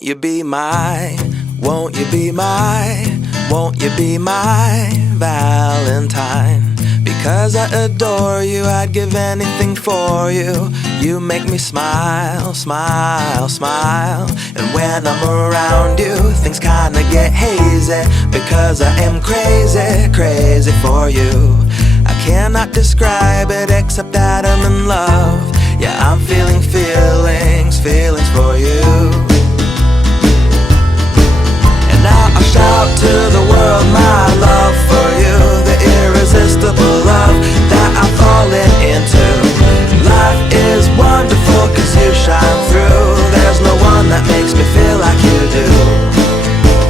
Won't you be my, won't you be my, won't you be my Valentine? Because I adore you, I'd give anything for you. You make me smile, smile, smile. And when I'm around you, things kinda get hazy. Because I am crazy, crazy for you. I cannot describe it except that I'm in love. Yeah, I'm feeling feelings, feelings for you. And now I shout to the world my love for you, the irresistible love that I'm falling into. Life is wonderful cause you shine through. There's no one that makes me feel like you do.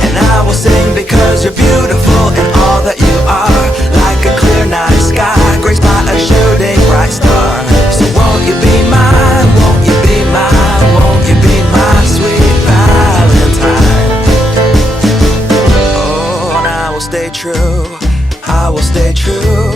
And I will sing because you're beautiful and all that you are. Like a clear night sky, graced by a shooting bright star. So won't you be mine, won't you be mine, won't you be my sweet Valentine? Oh, and I will stay true, I will stay true,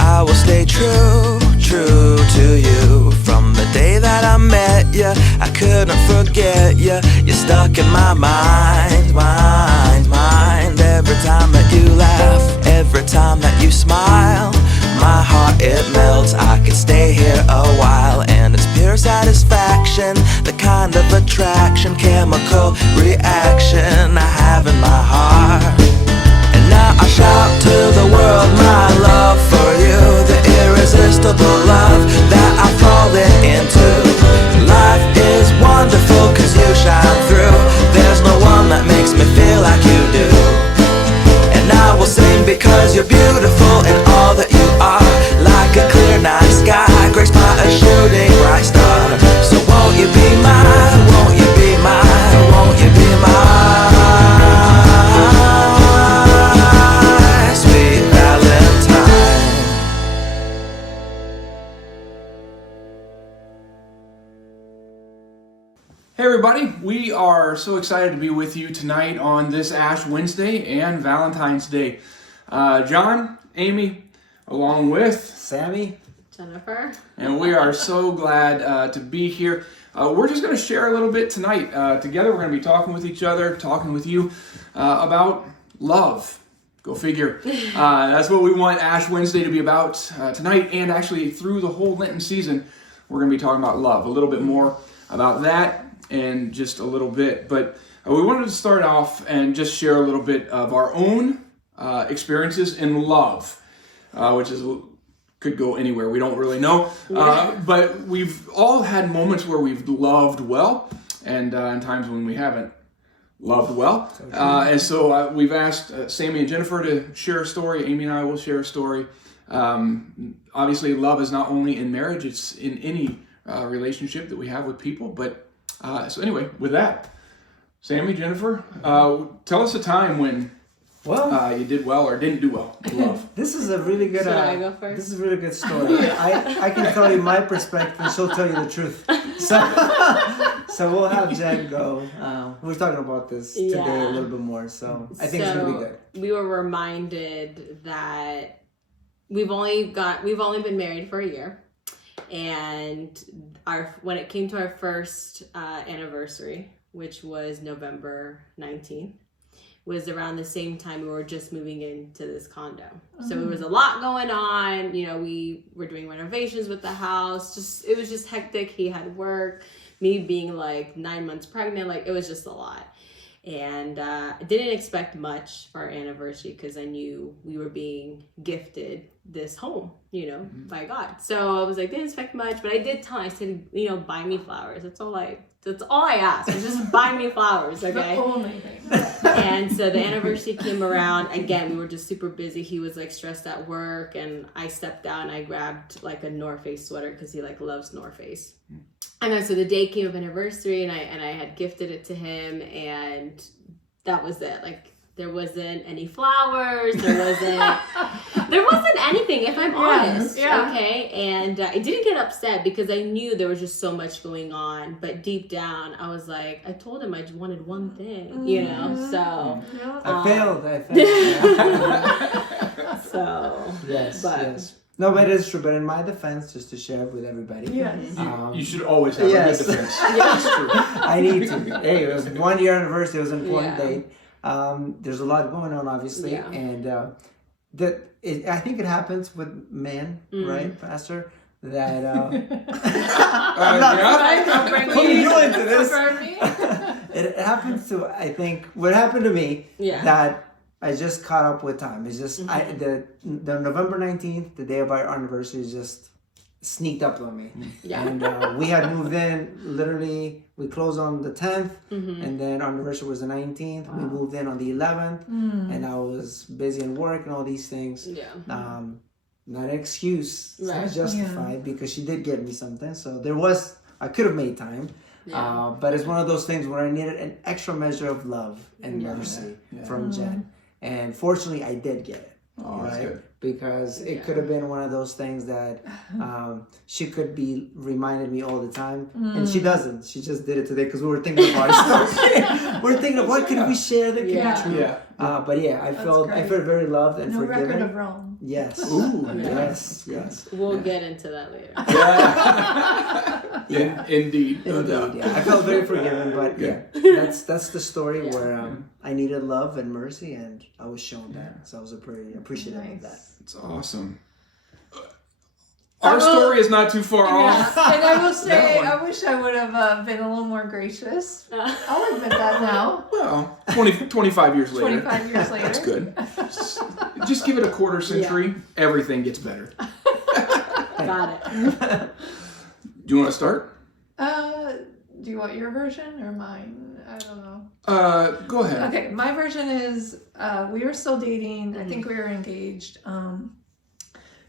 I will stay true, true to you. From the day that I met you, I couldn't forget you. You're stuck in my mind, mind, mind. Every time that you laugh, every time that you smile, my heart it melts. I could stay here a while. And it's pure satisfaction, the kind of attraction, chemical reaction I have in my heart. And now I shout to the world my love for you, the irresistible love that I'm falling into. Life is wonderful cause you shine through. There's no one that makes me feel like you do. And I will sing because you're beautiful and all that you are. Like a clear night sky, graced by a shooting bright star. So won't you be mine, won't you be mine, won't you be mine? Hey everybody, we are so excited to be with you tonight on this Ash Wednesday and Valentine's Day. John, Amy, along with Sammy, Jennifer, and we are so glad to be here. We're just going to share a little bit tonight. Together we're going to be talking with each other, talking with you about love. Go figure. That's what we want Ash Wednesday to be about tonight, and actually through the whole Lenten season, we're going to be talking about love. A little bit more about that in just a little bit, but we wanted to start off and just share a little bit of our own experiences in love, which could go anywhere. We don't really know, but we've all had moments where we've loved well, and times when we haven't loved well. And so we've asked Sammy and Jennifer to share a story. Amy and I will share a story. Obviously, love is not only in marriage; it's in any relationship that we have with people. But so anyway, with that, Sammy, Jennifer, tell us a time when you did well or didn't do well in love. this is a really good. Should I go first? This is a really good story. I can tell you my perspective, and she'll tell you the truth. So we'll have Jen go. We're talking about this today a little bit more, so I think it's gonna be good. We were reminded that we've only been married for a year. And when it came to our first anniversary, which was November 19th, was around the same time we were just moving into this condo. So it was a lot going on. You know, we were doing renovations with the house. It was just hectic. He had work. Me being like 9 months pregnant, like it was just a lot. And I didn't expect much for our anniversary because I knew we were being gifted this home, by God. So I was like, didn't expect much, but I did tell him, I said, buy me flowers. That's all I asked, was just buy me flowers, okay? The only thing. And so the anniversary came around. Again, we were just super busy. He was like stressed at work, and I stepped out and I grabbed like a North Face sweater because he like loves North Face. And then so the day came of anniversary, and I had gifted it to him, and that was it. Like there wasn't any flowers, there wasn't anything, if I'm honest. Yeah. Okay, and I didn't get upset because I knew there was just so much going on. But deep down, I was like, I told him I just wanted one thing, So I failed. so Yes. No, but it is true. But in my defense, just to share with everybody, Yes. You should always have yes. a good defense. Yeah. It's true. I need to. Hey, it was 1 year anniversary. It was an important Yeah. date. There's a lot going on, obviously, Yeah. and I think it happens with men, right, Pastor? That Yeah. putting you into this. For me? It happens to, I think, what happened to me, Yeah. that I just caught up with time. It's just, the November 19th, the day of our anniversary, just sneaked up on me. Yeah. And we had moved in, literally, we closed on the 10th, and then our anniversary was the 19th. We moved in on the 11th, and I was busy in work and all these things. Yeah. Not an excuse, it's Right. not justified, because she did get me something. So I could have made time. Yeah. But it's one of those things where I needed an extra measure of love and mercy from Jen. And fortunately, I did get it. Oh, that's good. Because it could have been one of those things that she could be reminded me all the time. And she doesn't. She just did it today because we were thinking about it. We're thinking of what could we share that could be true. Yeah. But yeah, I felt very loved and No forgiven. record of wrong. Yes. Ooh. Yes. We'll get into that later. Yeah. Indeed. No Indeed, doubt. yeah. I felt very forgiven, but yeah, that's the story where I needed love and mercy, and I was shown that. So I was pretty appreciative of that. It's awesome. Our story is not too far off. Yeah. And I will say, That one. I wish I would have been a little more gracious. I'll admit that now. Well, 25 years later. 25 years later. That's good. Just give it a quarter century. Everything gets better. Got it. Do you want to start? Do you want your version or mine? I don't know. Go ahead. Okay, my version is we were still dating. I think we were engaged.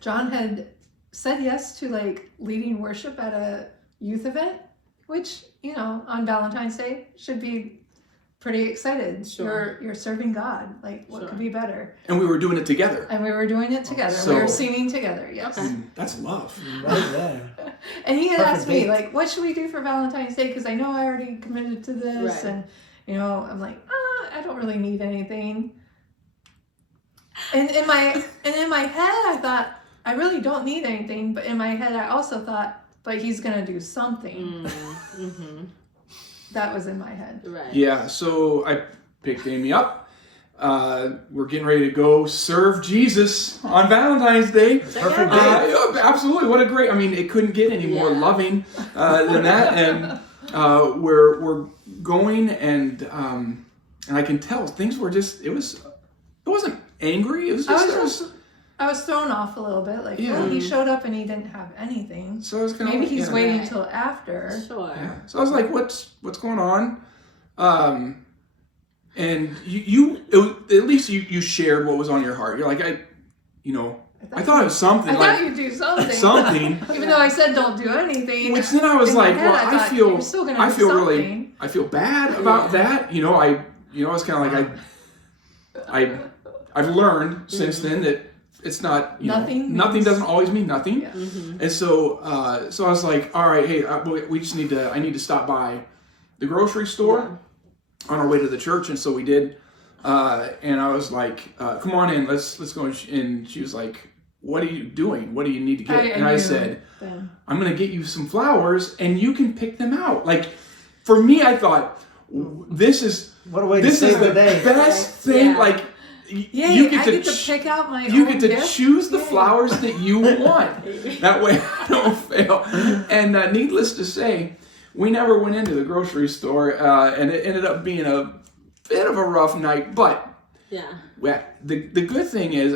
John had said yes to like leading worship at a youth event, which, you know, on Valentine's Day should be pretty excited. Sure. You're serving God. Like, what could be better? And we were doing it together. And we were doing it together. So- we were singing together. Yes. Okay. That's love. Right there. And he had Perfect asked me, date. like, what should we do for Valentine's Day? Because I know I already committed to this. Right. And, you know, I'm like, I don't really need anything. And in my head, I thought, I really don't need anything. But in my head, I also thought, but he's going to do something. That was in my head. Right. Yeah, so I picked Amy up. We're getting ready to go serve Jesus on Valentine's Day. Perfect Yeah, absolutely. What a great, I mean, it couldn't get any more Yeah. loving than that. And we're going, and I can tell things were just, it wasn't angry. It was just, I was thrown off a little bit. Like, well, he showed up and he didn't have anything. so I was kind of Maybe he's waiting Right. till after. Sure. Yeah. So I was like, what's going on? And at least you shared what was on your heart. You're like, I thought it was something. I like, thought you'd do something. something. Even though I said don't do anything. Which then I was in my like, head, well, I thought, I feel you're still gonna do really, something. I feel bad about that. I was kind of like, I've learned since then that it's not, Nothing nothing means- doesn't always mean nothing. Yeah. And so I was like, all right, hey, we just I need to stop by the grocery store on our way to the church. And so we did. And I was like, come on in, let's go. And she was like, what are you doing? What do you need to get? And I knew said, then. I'm going to get you some flowers and you can pick them out. Like, for me, I thought, this is What a way to the save the day. best thing. Yeah. Like, Yeah, you I get get to to pick out my you own get to gift. choose the Yay. flowers that you want. That way I don't fail. And needless to say, we never went into the grocery store, and it ended up being a bit of a rough night. But Yeah. the good thing is,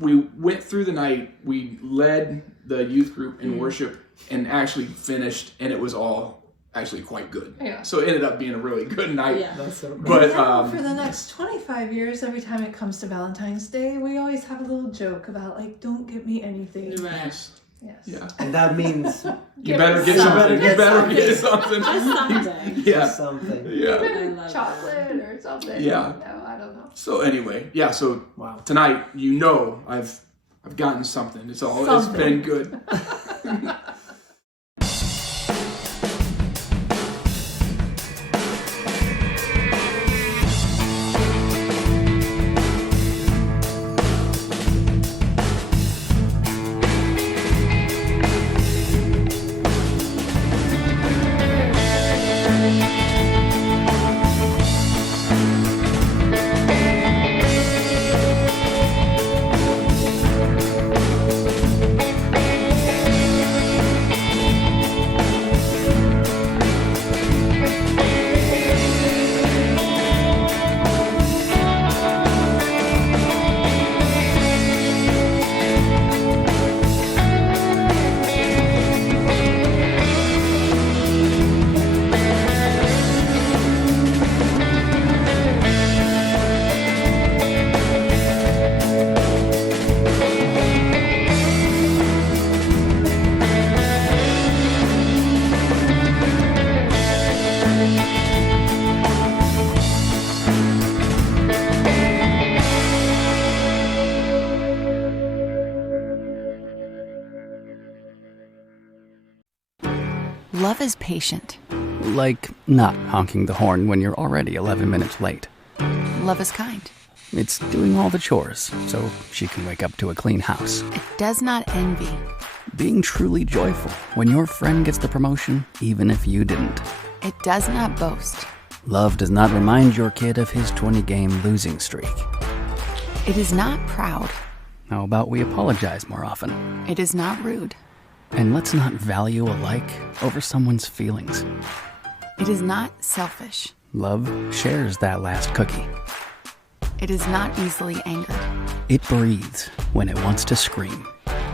we went through the night. We led the youth group in worship and actually finished, and it was all actually quite good. Yeah. So it ended up being a really good night. Yeah. That's so great. But Now, for the next 25 years, every time it comes to Valentine's Day, we always have a little joke about, like, don't get me anything. Right. yes, Yes. yeah. And that means You better get something. something. You better get something. Just something. Yeah. something. Yeah. I love Chocolate or something. Yeah. No, I don't know. So anyway, yeah. So Wow. tonight, I've gotten something. It's Something. been good. Love is patient. Like not honking the horn when you're already 11 minutes late. Love is kind. It's doing all the chores so she can wake up to a clean house. It does not envy. Being truly joyful when your friend gets the promotion, even if you didn't. It does not boast. Love does not remind your kid of his 20-game losing streak. It is not proud. How about we apologize more often? It is not rude. And let's not value a like over someone's feelings. It is not selfish. Love shares that last cookie. It is not easily angered. It breathes when it wants to scream.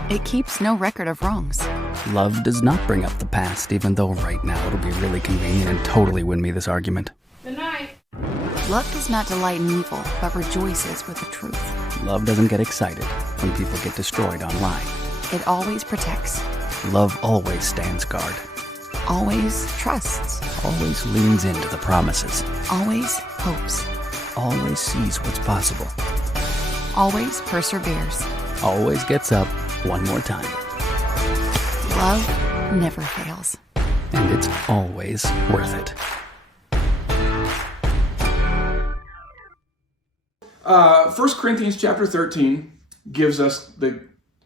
It keeps no record of wrongs. Love does not bring up the past, even though right now it'll be really convenient and totally win me this argument. Good night. Love does not delight in evil, but rejoices with the truth. Love doesn't get excited when people get destroyed online. It always protects. Love always stands guard. Always trusts. Always leans into the promises. Always hopes. Always sees what's possible. Always perseveres. Always gets up one more time. Love never fails. And it's always worth it. 1 Corinthians chapter 13 gives us the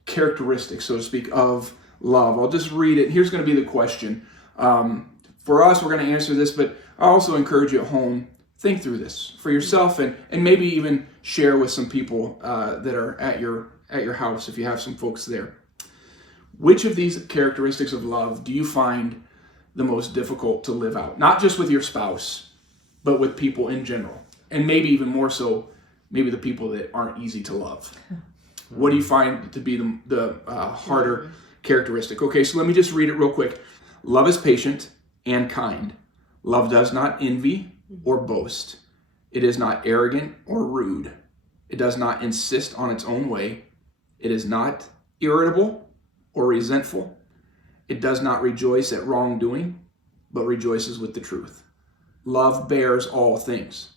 characteristics, so to speak, of love. I'll just read it. Here's going to be the question. For us, we're going to answer this, but I also encourage you at home, think through this for yourself and maybe even share with some people that are at your house if you have some folks there. Which of these characteristics of love do you find the most difficult to live out? Not just with your spouse, but with people in general. And maybe even more so, maybe the people that aren't easy to love. What do you find to be the harder characteristic? Okay, so let me just read it real quick. Love is patient and kind. Love does not envy or boast. It is not arrogant or rude. It does not insist on its own way. It is not irritable or resentful. It does not rejoice at wrongdoing, but rejoices with the truth. Love bears all things,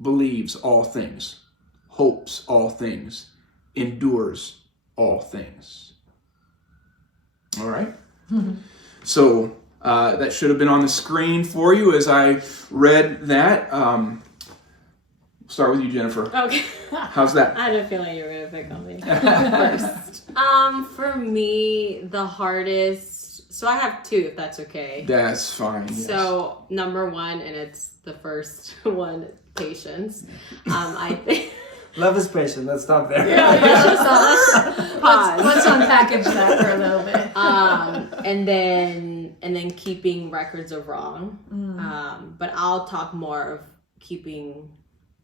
believes all things, hopes all things, endures all things. All right? So that should have been on the screen for you as I read that. Start with you, Jennifer. Okay. How's that? I had a feeling you were going to pick on me first. For me, the hardest, so I have two, if that's okay. That's fine. Yes. So number one, and it's the first one, patience. I think. Love is patient. Let's stop there. Let's pause. Let's unpackage that for a little bit. And then keeping records of wrong. But I'll talk more of keeping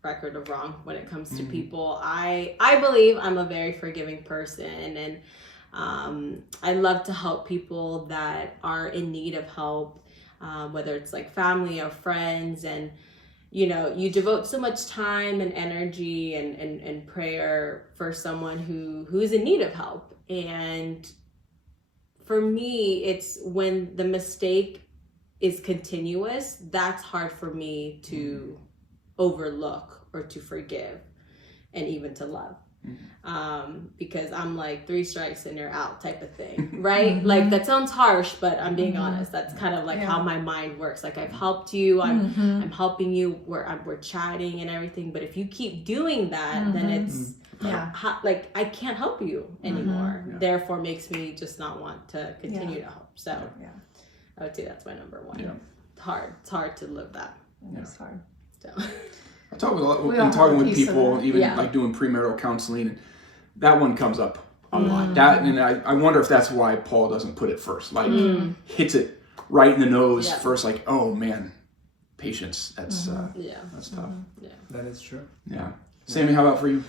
record of wrong when it comes to people. I believe I'm a very forgiving person, and I love to help people that are in need of help, whether it's like family or friends. And you devote so much time and energy and prayer for someone who is in need of help. And for me, it's when the mistake is continuous, that's hard for me to overlook or to forgive and even to love. Because I'm like 3 strikes and you're out type of thing, right? Like that sounds harsh, but I'm being honest. That's kind of like how my mind works. Like I've helped you, I'm helping you, we're chatting and everything. But if you keep doing that, then it's like I can't help you anymore. Therefore, makes me just not want to continue to help. So I would say that's my number one. It's hard to live that. It's hard. So. I talk with talking with people, even like doing premarital counseling, and that one comes up a lot. That, and I wonder if that's why Paul doesn't put it first. Like hits it right in the nose first. Like, oh man, patience. That's tough. Yeah, That is true. Yeah. Sammy, how about for you?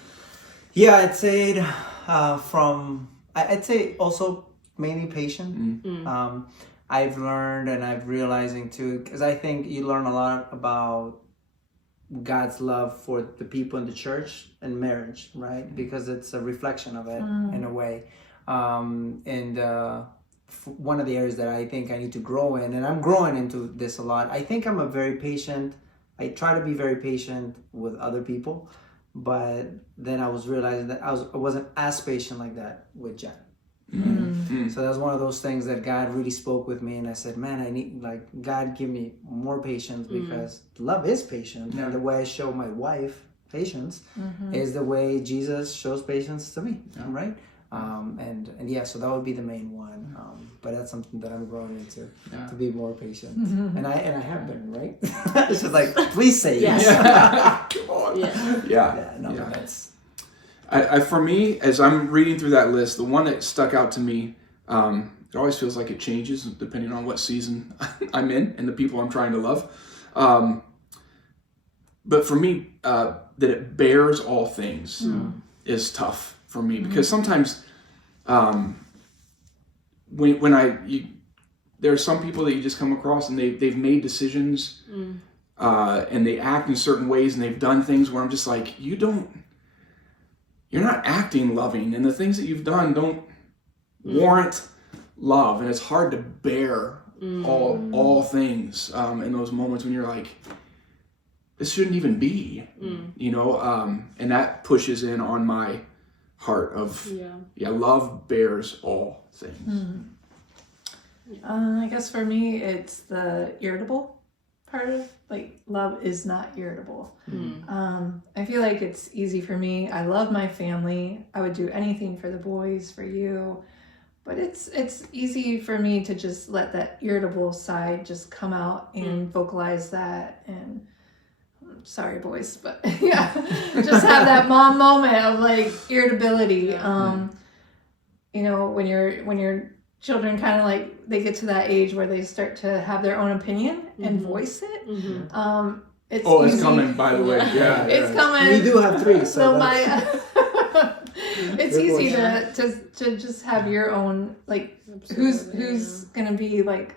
Yeah, I'd say I'd say also mainly patient. I've learned and I'm realizing too, because I think you learn a lot about God's love for the people in the church and marriage, right? Because it's a reflection of it in a way. One of the areas that I think I need to grow in, and I'm growing into this a lot, I think I'm I try to be very patient with other people, but then I was realizing that I wasn't as patient like that with Jen. So that was one of those things that God really spoke with me, and I said, man, I need, like, God, give me more patience, because love is patient. And the way I show my wife patience is the way Jesus shows patience to me, right? And yeah, so that would be the main one. But that's something that I'm growing into, to be more patient. And I have been, right? It's just like, please say yes. Come on. That's. I for me, as I'm reading through that list, the one that stuck out to me, it always feels like it changes depending on what season I'm in and the people I'm trying to love. But for me, that it bears all things is tough for me, because sometimes there are some people that you just come across and they've made decisions and they act in certain ways and they've done things where I'm just like, you're not acting loving, and the things that you've done don't warrant love, and it's hard to bear all things in those moments when you're like, this shouldn't even be, and that pushes in on my heart of love bears all things. I guess for me, it's the irritable part of, like, love is not irritable. I feel like it's easy for me. I love my family. I would do anything for the boys, for you, but it's easy for me to just let that irritable side just come out and vocalize that. And sorry, boys, but just have that mom moment of, like, irritability. When your children kind of, like, they get to that age where they start to have their own opinion and voice it. It's easy. It's coming, by the way. Yeah, it's coming. We do have 3, so it's easy to just have your own, like, who's gonna be, like,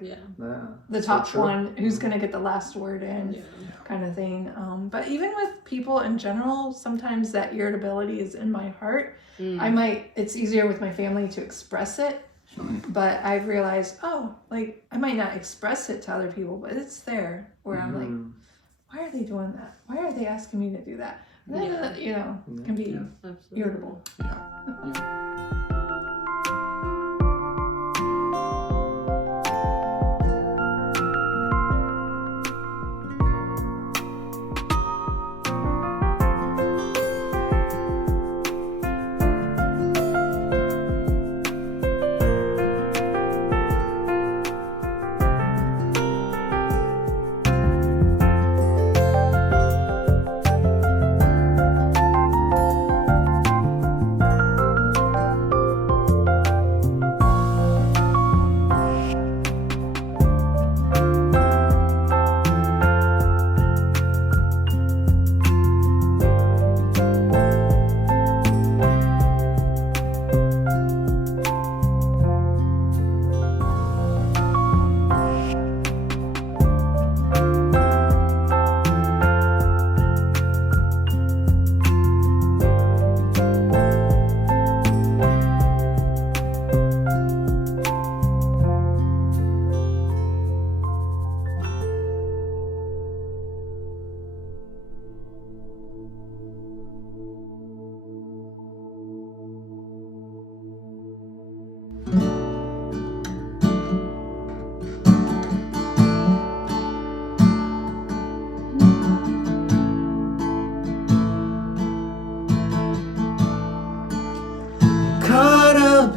the top one, who's gonna get the last word in, kind of thing. But even with people in general, sometimes that irritability is in my heart. It's easier with my family to express it, but I've realized, I might not express it to other people, but it's there where I'm like, why are they doing that? Why are they asking me to do that? It can be irritable.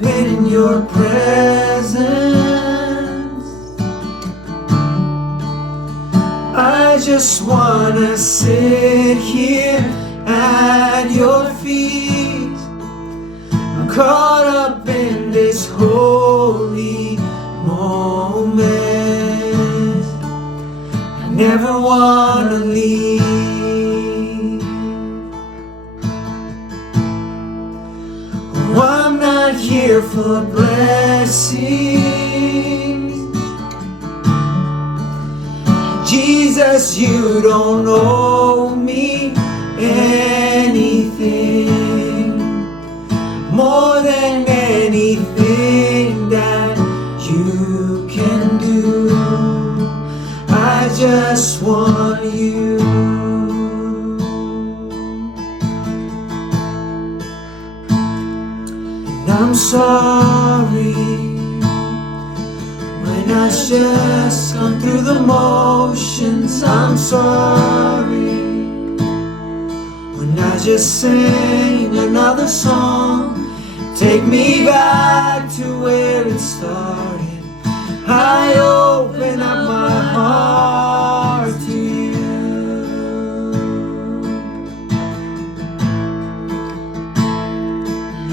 In your presence, I just wanna sit here at your feet. I'm caught up in this holy moment. I never wanna leave. Oh, I'm not here for blessings. Jesus, you don't owe me anything more than anything that you can do. I just want you. I'm sorry when I just gone through the motions. I'm sorry when I just sang another song. Take me back to where it started. I open up my heart to you.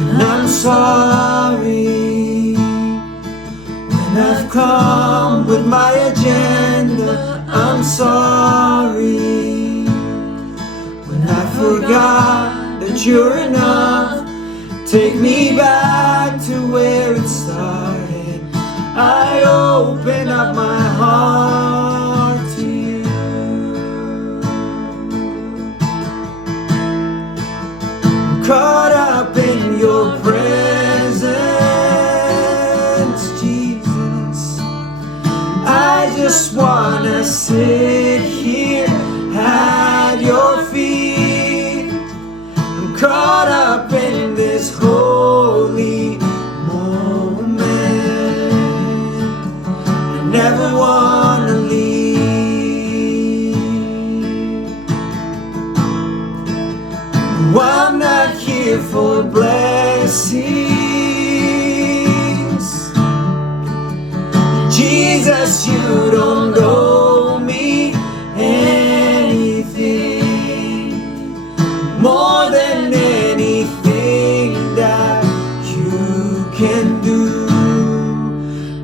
And I'm sorry when I've come with my agenda. I'm sorry when I forgot that you're enough. Take me back to where it started. I open up my heart to you. I'm caught up in your presence, Jesus. I just wanna sit here at your feet. I'm caught up in this holy moment. I never wanna leave. Oh, I'm not here for blessings. Jesus, you don't owe me anything more than anything that you can do.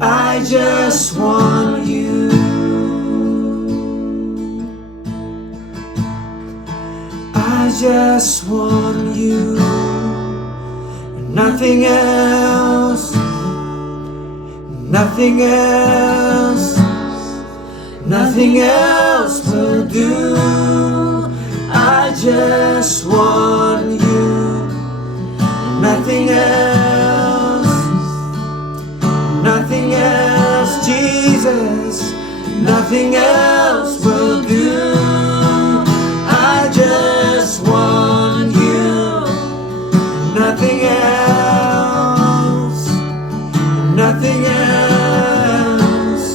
I just want you. I just want you. And nothing else. Nothing else. Nothing else will do. I just want you. Nothing else. Nothing else, Jesus. Nothing else will do. I just want you. Nothing else. Nothing else.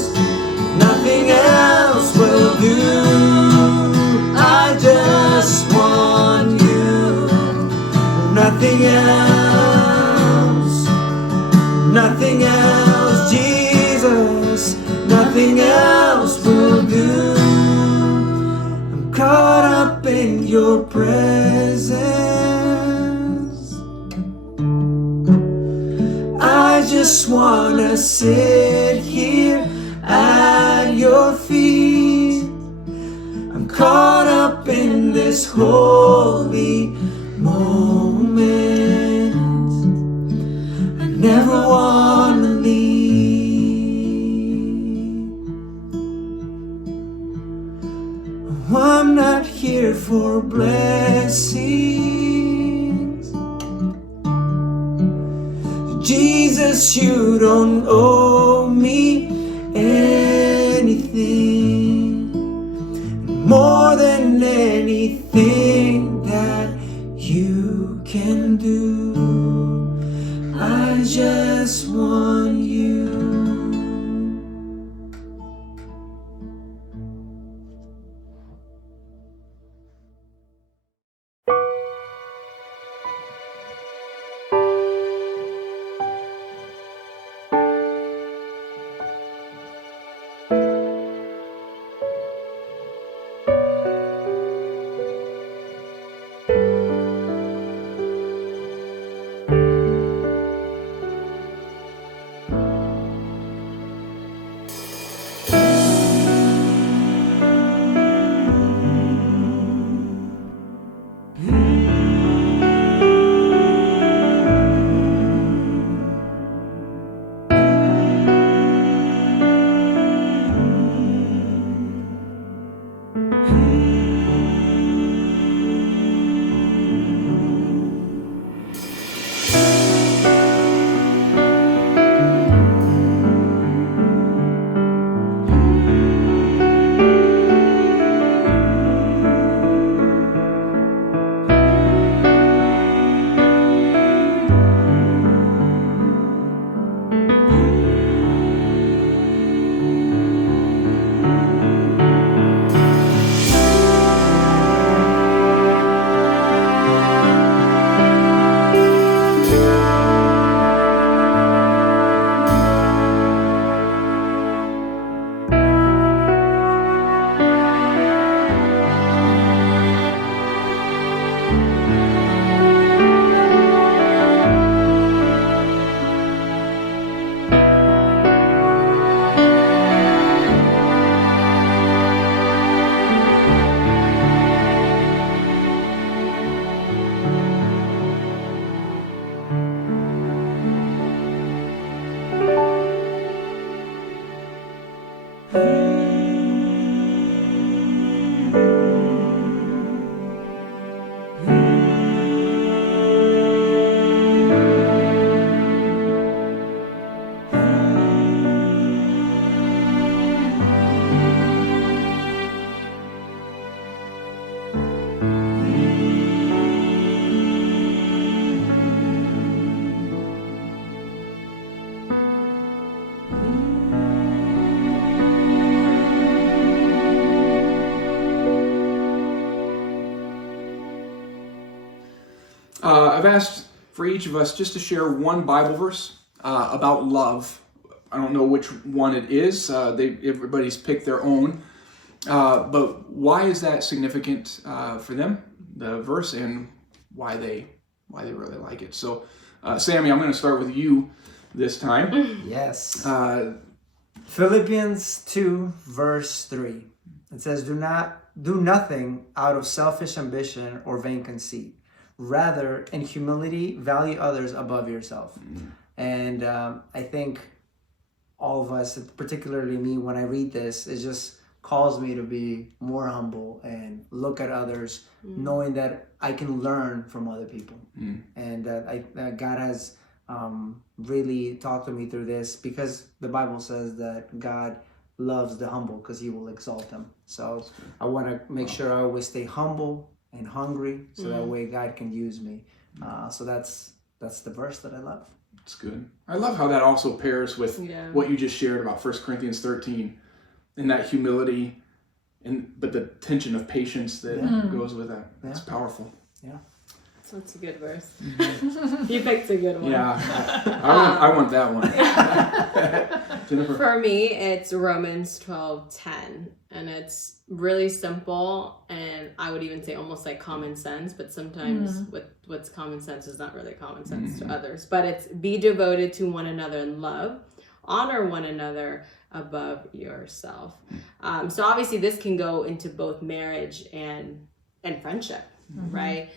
Nothing else will do. I just want you. Nothing else. Nothing else, Jesus. Nothing else will do. I'm caught up in your presence. I just wanna sit here at your feet. I'm caught up in this holy moment. I never wanna leave. Oh, I'm not here for blessings. Jesus, you don't owe me anything more than anything that you can do. I just want you. I've asked for each of us just to share one Bible verse about love. I don't know which one it is. Everybody's picked their own. But why is that significant for them, the verse, and why they really like it? So, Sammy, I'm going to start with you this time. Yes. Philippians 2, verse 3. It says, do nothing out of selfish ambition or vain conceit. Rather, in humility, value others above yourself. And I think all of us, particularly me, when I read this, it just calls me to be more humble and look at others, knowing that I can learn from other people. And that God has really talked to me through this, because the Bible says that God loves the humble because he will exalt them. So I want to make sure I always stay humble and hungry, so that way God can use me. So that's the verse that I love. It's good. I love how that also pairs with what you just shared about 1 Corinthians 13, and that humility, but the tension of patience that goes with that. It's powerful. Yeah. So it's a good verse. You picked a good one. Yeah, I want that one. Jennifer? For me, it's Romans 12:10, and it's really simple, and I would even say almost like common sense, but sometimes what's common sense is not really common sense to others. But it's, be devoted to one another in love, honor one another above yourself. So obviously this can go into both marriage and friendship, right?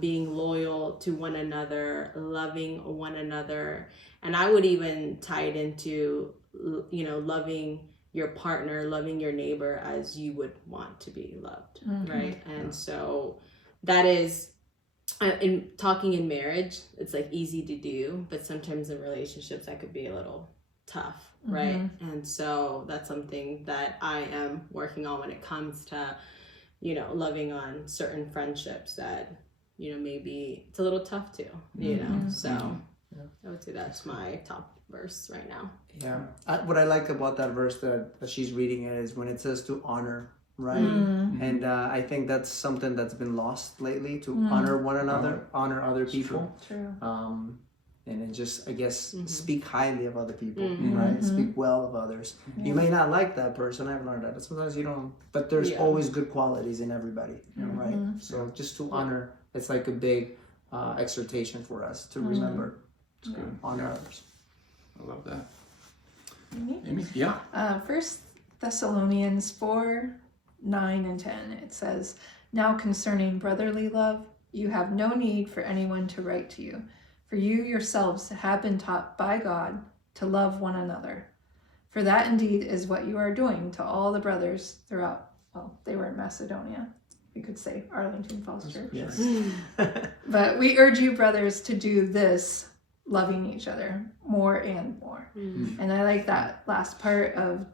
Being loyal to one another, loving one another. And I would even tie it into, loving your partner, loving your neighbor as you would want to be loved, right? And so that is, in talking in marriage, it's like easy to do, but sometimes in relationships that could be a little tough, right? And so that's something that I am working on when it comes to, loving on certain friendships that, maybe it's a little tough to, so I would say that's my top verse right now. Yeah. What I like about that verse that she's reading is when it says to honor, right? And I think that's something that's been lost lately, to honor one another, honor other people. True. And then just, I guess, speak highly of other people, right? Speak well of others. You may not like that person. I've learned that. Sometimes you don't, but there's always good qualities in everybody, right? So just to honor, it's like a big exhortation for us to remember to honor others. I love that. Amy? Yeah. 1 Thessalonians 4, 9 and 10, it says, now concerning brotherly love, you have no need for anyone to write to you, for you yourselves have been taught by God to love one another. For that indeed is what you are doing to all the brothers throughout, they were in Macedonia. We could say Arlington Falls Church. Yes. But we urge you, brothers, to do this, loving each other more and more. And I like that last part of,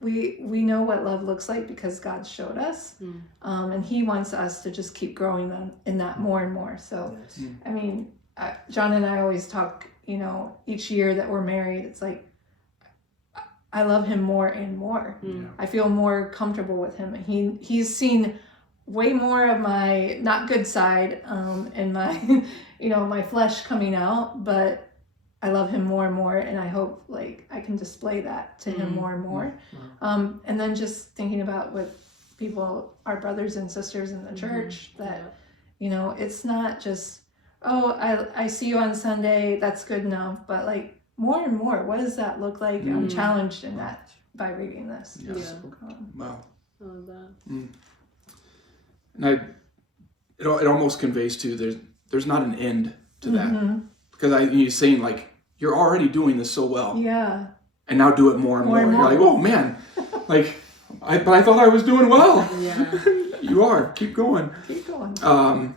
we know what love looks like because God showed us, and he wants us to just keep growing in that more and more. So, I mean, John and I always talk, each year that we're married, it's like, I love him more and more. I feel more comfortable with him. He's seen way more of my not good side, and my, my flesh coming out, but I love him more and more, and I hope I can display that to him more and more. And then just thinking about with people, our brothers and sisters in the church, that, it's not just, I see you on Sunday, that's good enough, but more and more, what does that look like? I'm challenged in that by reading this. Yes. Wow. I love that. And it almost conveys too, there's not an end to that. Because you're saying you're already doing this so well. Yeah. And now do it more and more. You're like, oh man, but I thought I was doing well. Yeah. You are. Keep going. Keep going.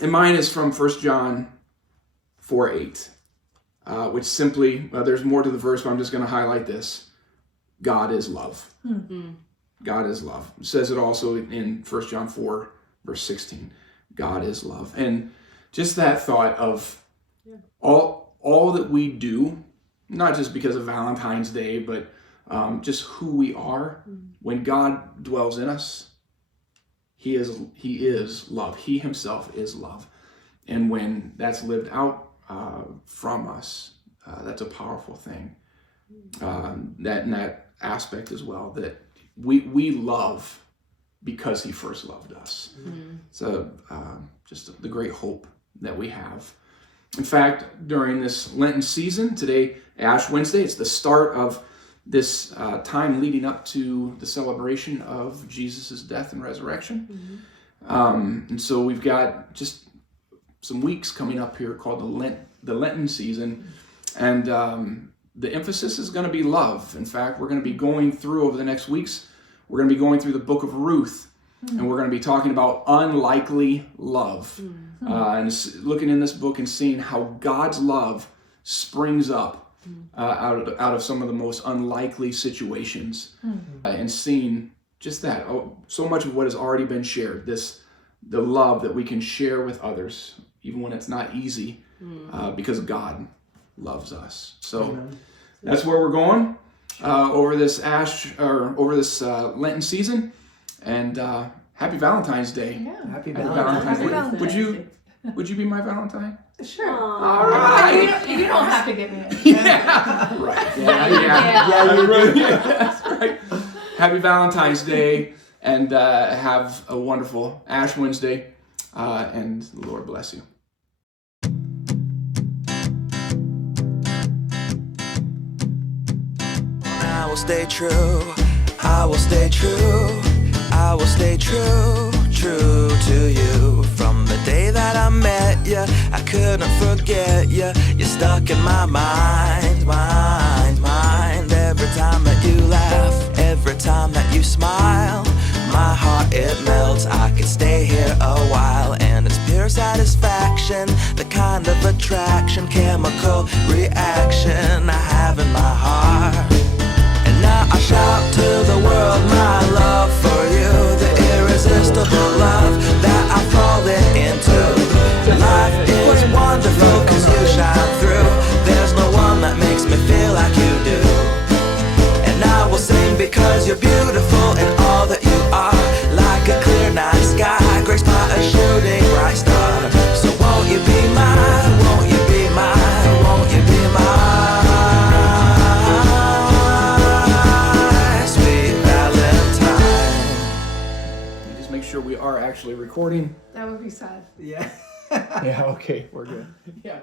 And mine is from 1 John 4:8, which simply, there's more to the verse, but I'm just going to highlight this. God is love. God is love. It says it also in 1 John 4, verse 16. God is love. And just that thought of all that we do, not just because of Valentine's Day, but just who we are. When God dwells in us, He is love. He himself is love. And when that's lived out from us, that's a powerful thing. That aspect as well, that we love because he first loved us. So just the great hope that we have. In fact, during this Lenten season, today, Ash Wednesday, it's the start of this time leading up to the celebration of Jesus' death and resurrection. And so we've got just some weeks coming up here called the Lenten season. And the emphasis is going to be love. In fact, we're going to be going through over the next weeks, we're going to be going through the book of Ruth. And we're going to be talking about unlikely love. And looking in this book and seeing how God's love springs up out of some of the most unlikely situations. And seeing just that, so much of what has already been shared, the love that we can share with others, even when it's not easy, because God loves us. So that's where we're going over this Lenten season. And happy Valentine's Day. Yeah. Happy Happy Valentine's Day. Valentine's Day. Would you be my Valentine? Sure. All right. You don't have to get me in. Yeah. Right. Yeah. That's right. Happy Valentine's Day, and have a wonderful Ash Wednesday, and the Lord bless you. I will stay true. I will stay true. I will stay true, true to you. From the day that I met you, I couldn't forget you. You're stuck in my mind, mind. Every time that you laugh, every time that you smile, my heart it melts. I could stay here a while, and it's pure satisfaction, the kind of attraction, chemical reaction I have in my heart. And now I shout to the world my love for you, the irresistible love that I've fallen into. Life is wonderful cause you shine through. There's no one that makes me feel like you do. And I will sing because you're beautiful in all that you are. Like a clear night sky, graced by a shooting bright star. So won't you be mine, won't you be mine, won't you be mine? Make sure we are actually recording. That would be sad. Yeah. Yeah, okay, we're good. Yeah.